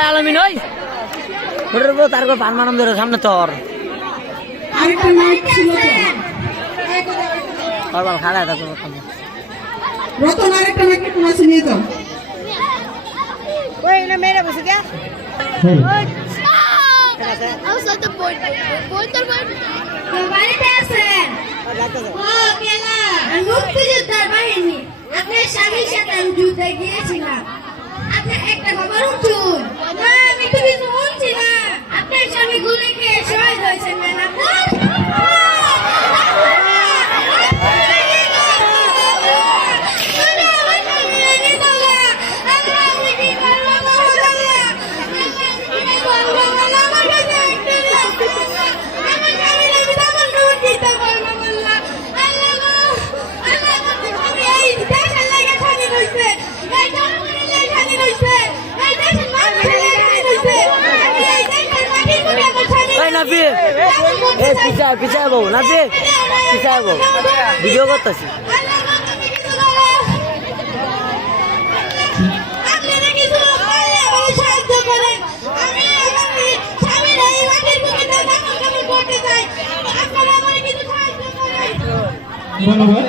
ওই আলামিন ওই ওটার উপর তার পান মানম ধরে সামনে তোর আরেকটা মাইক ছিল তো বাবা খাড়া থাকো রতন আরেকটা মাইক একটু মাসে নিয়ে যাও ওই না মেরে বসে গিয়া বাড়িতে আছেন মুক্তিযোদ্ধার বাহিনী আপনার স্বামীর সাথে আমি যুদ্ধে গিয়েছিলাম আপনার একটা বাবার উঠুন আমি তো কিছু বলছি না আপনার স্বামী গুলি খেয়ে শহীদ হয়েছেন না নাফি এ পিছায় পিছায় বউ নাফি পিছায় বউ ভিডিও করতেছি ধন্যবাদ